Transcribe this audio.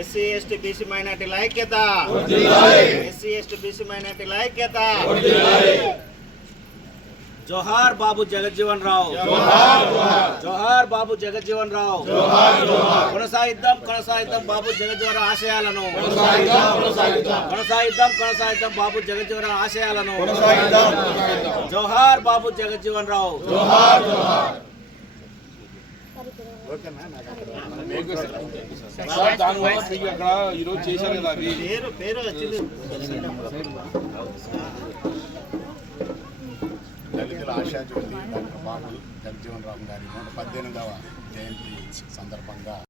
SC ST BC మైనార్టీల ఐక్యత, SC ST BC మైనార్టీల ఐక్యత. జోహార్ బాబు జగజ్జీవన్ రావు, జోహార్ బాబు జగజ్జీవన్ రావు. కొనసాగిద్దాం కొనసాగిద్దాం బాబు జగజ్జీవన్ రావు ఆశయాలను, కొనసాగిద్దాం బాబు జగజ్జీవన్ రావు ఆశయాలను. జోహార్ బాబు జగజ్జీవన్ రావు. దానివల్ల మీకు అక్కడ ఈరోజు చేశారు కదా అది పేరు వచ్చింది. దళితుల ఆశాజ్యోతి డాక్టర్ బాబు జగజ్జీవన్ రావు గారి 118వ జయంతి సందర్భంగా